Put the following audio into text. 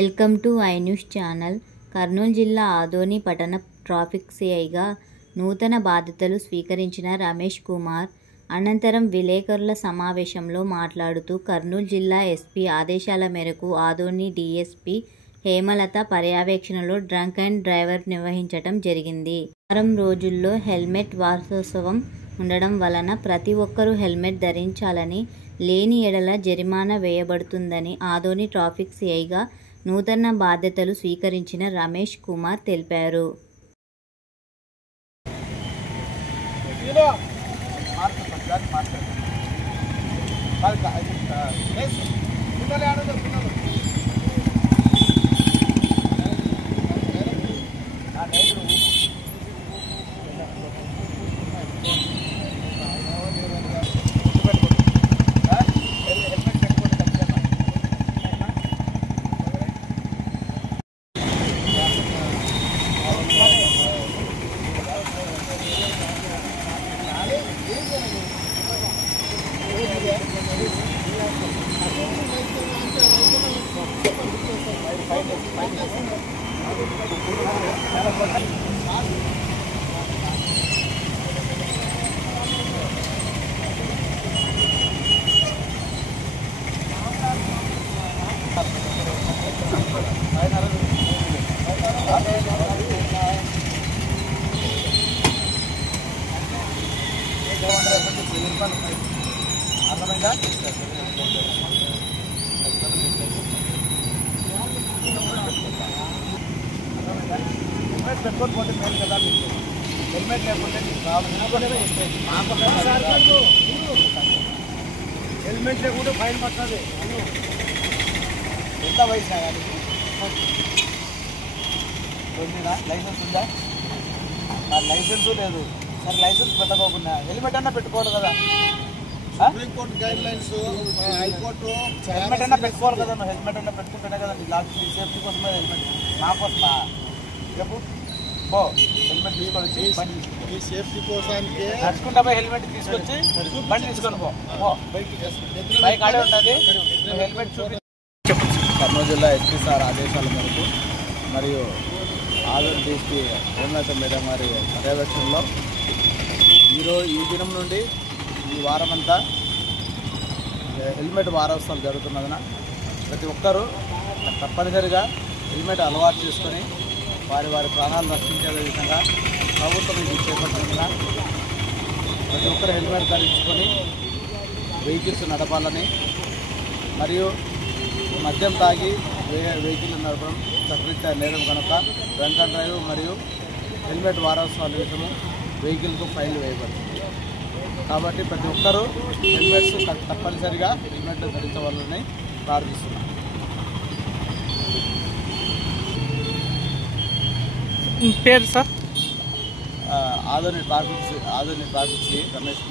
Welcome to I news channel. Kurnool జిల్లా ఆదోని పట్టణ traffic సిఐగా నూతన బాధ్యతలు స్వీకరించిన రమేష్ కుమార్ అనంతరం విలేకరుల సమావేశంలో మాట్లాడుతూ కర్నూలు జిల్లా ఎస్పీ ఆదేశాల మేరకు ఆదోని డీఎస్పీ హేమలత పర్యవేక్షణలో డ్రంక్ అండ్ డ్రైవర్ నిర్వహించడం జరిగింది. వారం రోజుల్లో హెల్మెట్ వారోత్సవం ఉండడం వలన ప్రతి ఒక్కరూ హెల్మెట్ ధరించాలని, లేని ఎడల జరిమానా వేయబడుతుందని ఆదోని ట్రాఫిక్ సిఐగా నూతన బాధ్యతలు స్వీకరించిన రమేష్ కుమార్ తెలిపారు. అర్థమైందా? హెల్మెట్ పెట్టుకొని పోతే మేలు కదా. మీకు హెల్మెట్ లేకుంటే హెల్మెట్ లేకుంటే ఫైన్ పడుతుంది. ఎంత వయసు కానీ లైసెన్స్ ఉందా? లైసెన్స్ లేదు. సరే లైసెన్స్ పెట్టకోకుండా హెల్మెట్ అన్నా పెట్టుకోవాలి కదా. Supreme court guide lines, high court helmet అన్నా పెట్టుకోవాలి కదా. నువ్వు హెల్మెట్ అన్నా పెట్టుకుంటేనే కదా నీ లాస్ట్ సేఫ్టీ కోసమే హెల్మెట్. నా కోసమా చెప్పు? ఓ హెల్మెట్ తీసుకొని వచ్చి బండి సేఫ్టీ కోసానికి నడుచుకుంటా పోయి హెల్మెట్ తీసుకొచ్చి బండి తీసుకొని పో. బైక్ ఆడే ఉంటుంది. హెల్మెట్ చూపి చెప్పు. కర్నూలు జిల్లా ఎస్పీ సార్ ఆదేశాల మేరకు మరియు ఆదోని డిఎస్పీ హేమలత మేడం గారి పర్యవేక్షణలో ఈ దినం నుండి ఈ వారమంతా హెల్మెట్ వారోత్సవం జరుగుతున్నదన ప్రతి ఒక్కరూ తప్పనిసరిగా హెల్మెట్ అలవాటు చేసుకొని వారి ప్రాణాలు రక్షించే విధంగా ప్రభుత్వం ఇది చేపట్టిన ప్రతి ఒక్కరు హెల్మెట్ ధరించుకొని వెహికల్స్ నడపాలని, మరియు మద్యం తాగి వెహికల్ నడపడం చట్టరీత్యా నేరం కనుక డ్రంక్ అండ్ డ్రైవ్ మరియు హెల్మెట్ వారోత్సవాల విషయము వెహికల్కు ఫైన్లు వేయబడుతుంది. కాబట్టి ప్రతి ఒక్కరూ హెల్మెట్స్ తప్పనిసరిగా హెల్మెట్లు ధరించవాలని ప్రార్థిస్తున్నాను. పేరు సార్? ఆదోని ట్రాఫిక్ రమేష్.